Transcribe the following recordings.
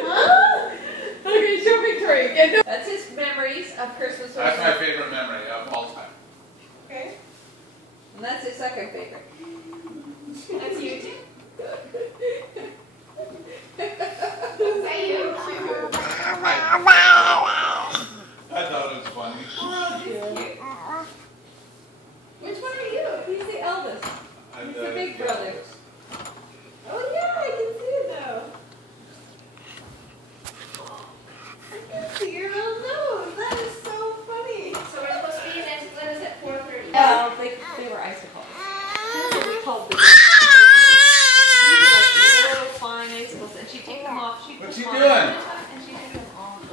Huh? Okay, show Victoria. Get the That's his memories of Christmas. That's my favorite memory of all time. Okay. And that's his second favorite. That's you too. Is that you? I thought it was funny. Oh, he's cute. Which one are you? He's the eldest. He's the big brother. Oh yeah, I can see it now. I can see your little nose. That is so funny. So we're supposed to be in Atlantis at 4:30. Well, they were icicles. That's what we called them. These were like little fine icicles, and she'd take them off. She'd What's put she them on doing? one at a time, and she'd take them all on it.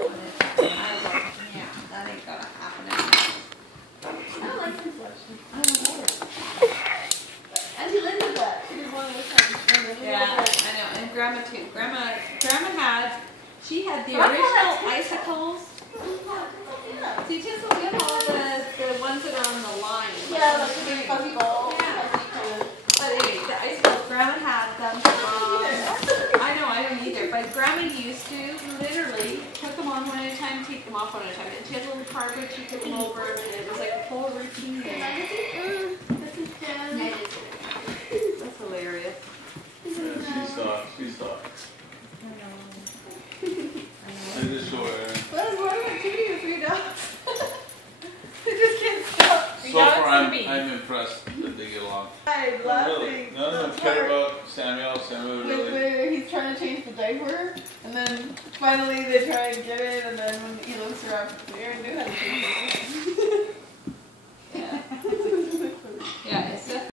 And I was like, yeah, that ain't gonna happen anymore. I don't like reflection. I don't know. Auntie Lynn did that. She did one with him. Yeah, I know, and Grandma too. Grandma she had the Grandma original had icicles. Yeah. See, Tinsel, we have all the ones that are on the line. Yeah, like the big fuzzy ball. Yeah. Fuzzy color. But anyway, the icicles, Grandma had them. I know, I don't either. But Grandma used to literally put them on one at a time, take them off one at a time. And she had a little carpet, she put them over, and it was like a whole routine there. This is Jen. That's hilarious. She saw. I know. I just show her. What is wrong with you, three dogs? They just can't stop. So far, I'm impressed that they get along. I'm Really. laughing. None of them care about Samuel. Samuel Like really. where he's trying to change the diaper, and then finally they try and get it, and then when he looks around, they already knew how to change it.